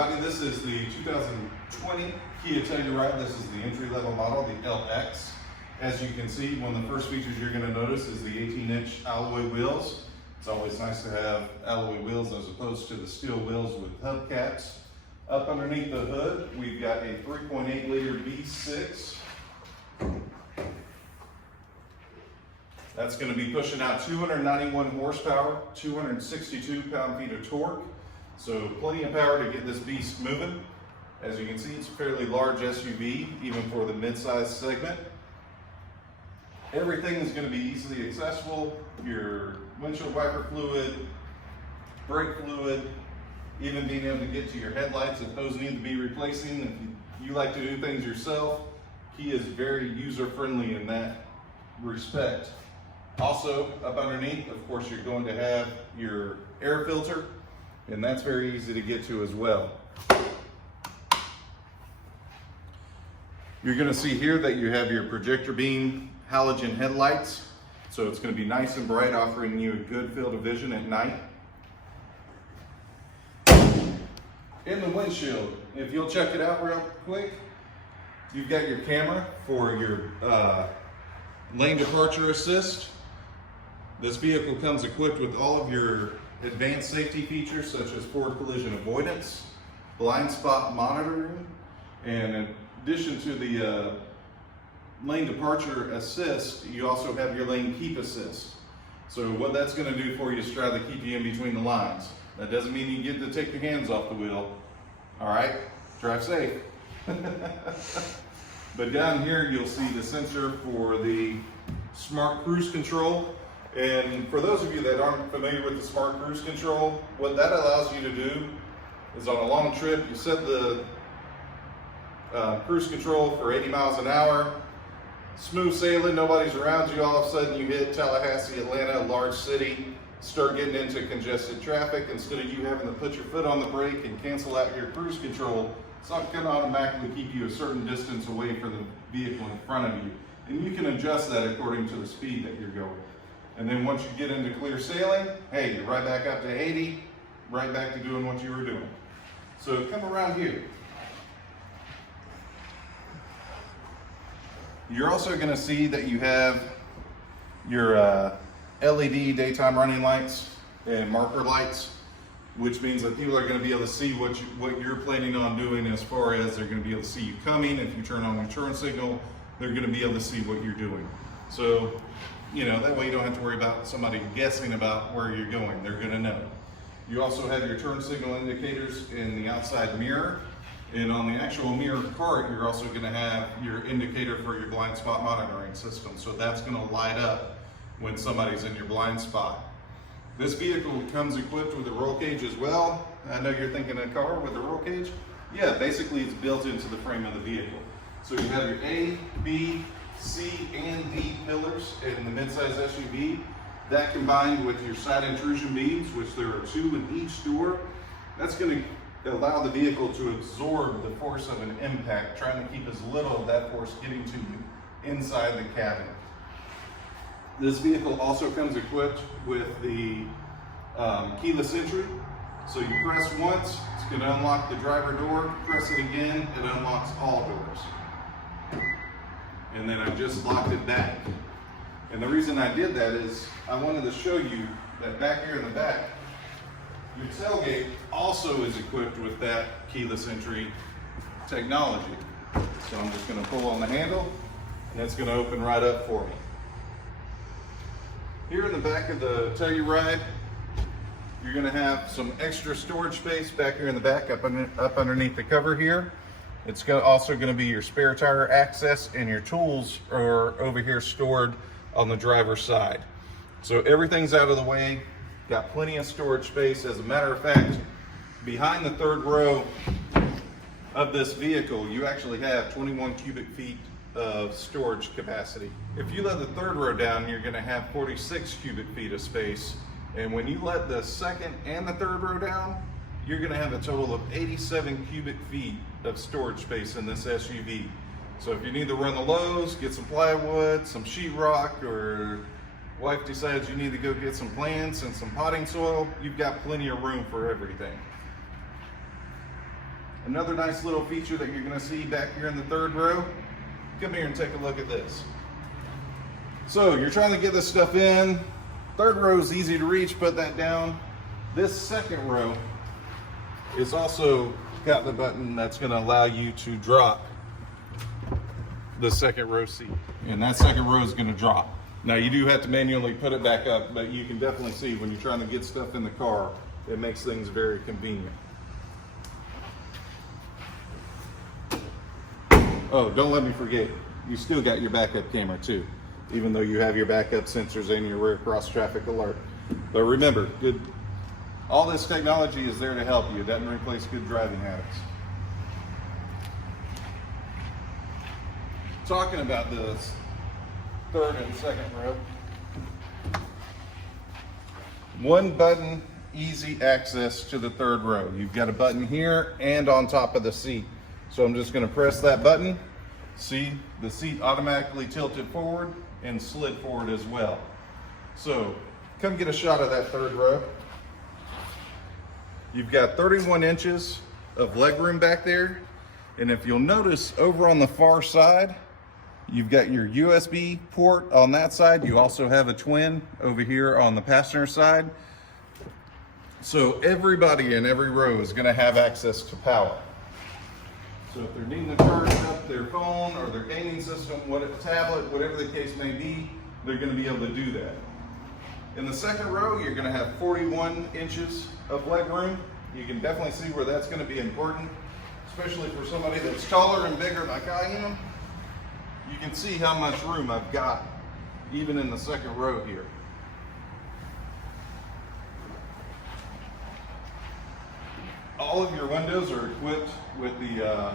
everybody. This is the 2020 Kia Telluride. This is the entry-level model, the LX. As you can see, one of the first features you're going to notice is the 18-inch alloy wheels. It's always nice to have alloy wheels as opposed to the steel wheels with hubcaps. Up underneath the hood, we've got a 3.8 liter V6. That's going to be pushing out 291 horsepower, 262 pound-feet of torque. So plenty of power to get this beast moving. As you can see, it's a fairly large SUV, even for the mid-size segment. Everything is going to be easily accessible. Your windshield wiper fluid, brake fluid, even being able to get to your headlights if those need to be replacing. If you like to do things yourself, Kia is very user-friendly in that respect. Also, up underneath, of course, you're going to have your air filter, and that's very easy to get to as well. You're going to see here that you have your projector beam halogen headlights, so it's going to be nice and bright, offering you a good field of vision at night. In the windshield, if you'll check it out real quick, you've got your camera for your lane departure assist. This vehicle comes equipped with all of your advanced safety features such as forward collision avoidance, blind spot monitoring, and in addition to the lane departure assist, you also have your lane keep assist. So what that's going to do for you is try to keep you in between the lines. That doesn't mean you get to take your hands off the wheel. All right, drive safe. But down here you'll see the sensor for the smart cruise control. And for those of you that aren't familiar with the smart cruise control, what that allows you to do is on a long trip, you set the cruise control for 80 miles an hour, smooth sailing, nobody's around you, all of a sudden you hit Tallahassee, Atlanta, a large city, start getting into congested traffic. Instead of you having to put your foot on the brake and cancel out your cruise control, it's not going to automatically keep you a certain distance away from the vehicle in front of you. And you can adjust that according to the speed that you're going. And then once you get into clear sailing, hey, you're right back up to 80, right back to doing what you were doing. So come around here. You're also going to see that you have your LED daytime running lights and marker lights, which means that people are going to be able to see what you're planning on doing, as far as they're going to be able to see you coming. If you turn on your turn signal, they're going to be able to see what you're doing. So, you know, that way you don't have to worry about somebody guessing about where you're going. They're going to know. You also have your turn signal indicators in the outside mirror. And on the actual mirror cart, you're also going to have your indicator for your blind spot monitoring system. So that's going to light up when somebody's in your blind spot. This vehicle comes equipped with a roll cage as well. I know you're thinking a car with a roll cage. Yeah, basically it's built into the frame of the vehicle. So you have your A, B, C, and D pillars in the midsize SUV. That combined with your side intrusion beams, which there are 2 in each door, that's going to allow the vehicle to absorb the force of an impact, trying to keep as little of that force getting to you inside the cabin. This vehicle also comes equipped with the keyless entry. So you press once, it's going to unlock the driver door. Press it again, it unlocks all doors. And then I just locked it back. And the reason I did that is I wanted to show you that back here in the back, your tailgate also is equipped with that keyless entry technology. So I'm just going to pull on the handle, and it's going to open right up for me. Here in the back of the Telluride, you're going to have some extra storage space back here in the back, up underneath the cover here. It's also going to be your spare tire access, and your tools are over here stored on the driver's side. So everything's out of the way, got plenty of storage space. As a matter of fact, behind the third row of this vehicle, you actually have 21 cubic feet of storage capacity. If you let the third row down, you're going to have 46 cubic feet of space. And when you let the second and the third row down, you're going to have a total of 87 cubic feet of storage space in this SUV. So if you need to run the lows, get some plywood, some sheetrock, or wife decides you need to go get some plants and some potting soil, you've got plenty of room for everything. Another nice little feature that you're gonna see back here in the third row, come here and take a look at this. So you're trying to get this stuff in. Third row is easy to reach, put that down. This second row is also got the button that's gonna allow you to drop the second row seat. And that second row is gonna drop. Now you do have to manually put it back up, but you can definitely see when you're trying to get stuff in the car, it makes things very convenient. Oh, don't let me forget, you still got your backup camera too, even though you have your backup sensors and your rear cross traffic alert. But remember, all this technology is there to help you. It doesn't replace good driving habits. Talking about this third and second row, one button, easy access to the third row. You've got a button here and on top of the seat. So I'm just going to press that button. See, the seat automatically tilted forward and slid forward as well. So come get a shot of that third row. You've got 31 inches of legroom back there. And if you'll notice over on the far side, you've got your USB port on that side. You also have a twin over here on the passenger side. So everybody in every row is going to have access to power. So if they're needing to charge up their phone or their gaming system, tablet, whatever the case may be, they're going to be able to do that. In the second row, you're going to have 41 inches of leg room. You can definitely see where that's going to be important, especially for somebody that's taller and bigger like I am. You can see how much room I've got, even in the second row here. All of your windows are equipped with the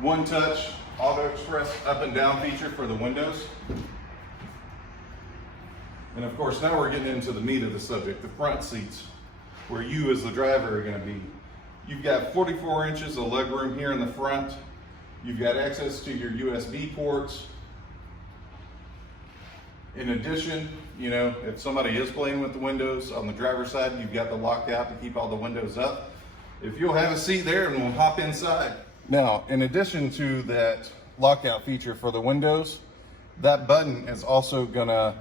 one-touch auto express up and down feature for the windows. And of course, now we're getting into the meat of the subject, the front seats, where you as the driver are going to be. You've got 44 inches of legroom here in the front. You've got access to your USB ports. In addition, you know, if somebody is playing with the windows on the driver's side, you've got the lockout to keep all the windows up. If you'll have a seat there and we'll hop inside. Now, in addition to that lockout feature for the windows, that button is also gonna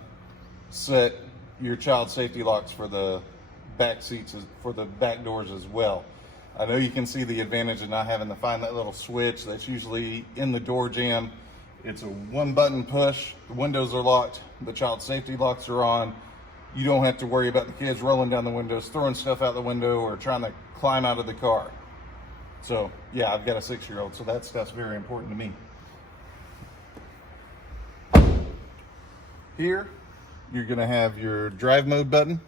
set your child safety locks for the back seats, for the back doors as well. I know you can see the advantage of not having to find that little switch that's usually in the door jamb. It's a one button push, the windows are locked, the child safety locks are on. You don't have to worry about the kids rolling down the windows, throwing stuff out the window, or trying to climb out of the car. So yeah, I've got a 6-year-old, so that stuff's very important to me. Here, you're gonna have your drive mode button,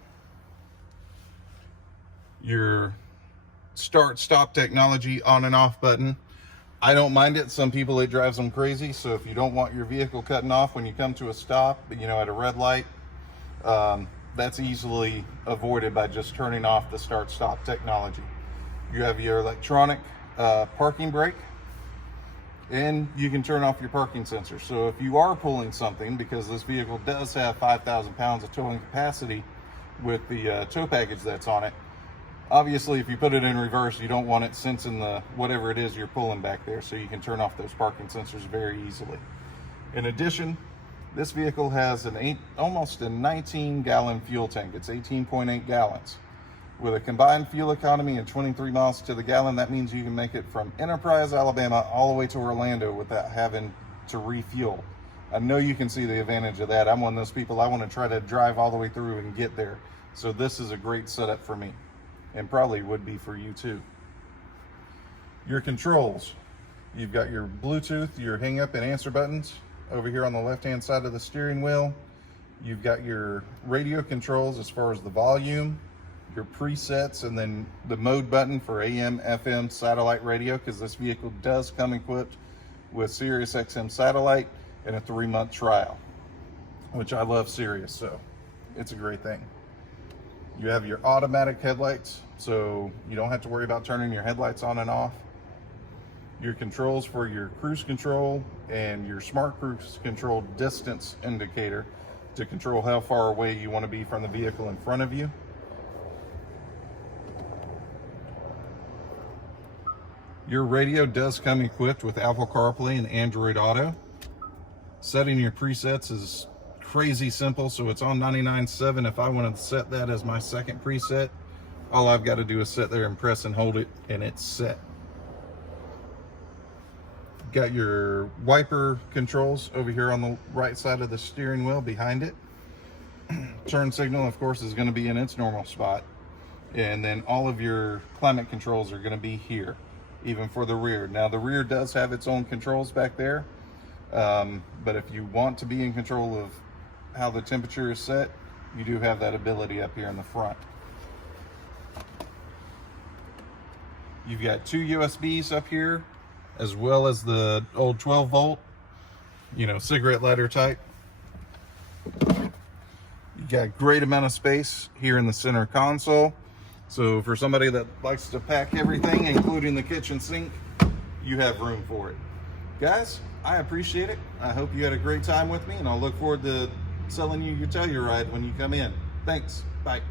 your start stop technology on and off button. I don't mind it. Some people, it drives them crazy. So if you don't want your vehicle cutting off when you come to a stop, you know, at a red light, that's easily avoided by just turning off the start stop technology. You have your electronic parking brake, and you can turn off your parking sensor. So if you are pulling something, because this vehicle does have 5,000 pounds of towing capacity with the tow package that's on it, obviously if you put it in reverse, you don't want it sensing the whatever it is you're pulling back there, so you can turn off those parking sensors very easily. In addition, this vehicle has almost a 19-gallon fuel tank. It's 18.8 gallons. With a combined fuel economy of 23 miles to the gallon, that means you can make it from Enterprise, Alabama, all the way to Orlando without having to refuel. I know you can see the advantage of that. I'm one of those people, I want to try to drive all the way through and get there. So this is a great setup for me, and probably would be for you too. Your controls. You've got your Bluetooth, your hang up and answer buttons over here on the left-hand side of the steering wheel. You've got your radio controls as far as the volume, your presets, and then the mode button for AM, FM, satellite radio, because this vehicle does come equipped with Sirius XM satellite and a 3-month trial, which I love Sirius, so it's a great thing. You have your automatic headlights, so you don't have to worry about turning your headlights on and off. Your controls for your cruise control and your smart cruise control distance indicator to control how far away you want to be from the vehicle in front of you. Your radio does come equipped with Apple CarPlay and Android Auto. Setting your presets is crazy simple, so it's on 99.7. If I wanted to set that as my second preset, all I've got to do is sit there and press and hold it, and it's set. Got your wiper controls over here on the right side of the steering wheel behind it. Turn signal, of course, is going to be in its normal spot. And then all of your climate controls are going to be here, even for the rear. Now, the rear does have its own controls back there. But if you want to be in control of how the temperature is set, you do have that ability up here in the front. You've got 2 USBs up here, as well as the old 12 volt, cigarette lighter type. You got great amount of space here in the center console. So for somebody that likes to pack everything, including the kitchen sink, you have room for it. Guys, I appreciate it. I hope you had a great time with me, and I'll look forward to selling you your Telluride when you come in. Thanks. Bye.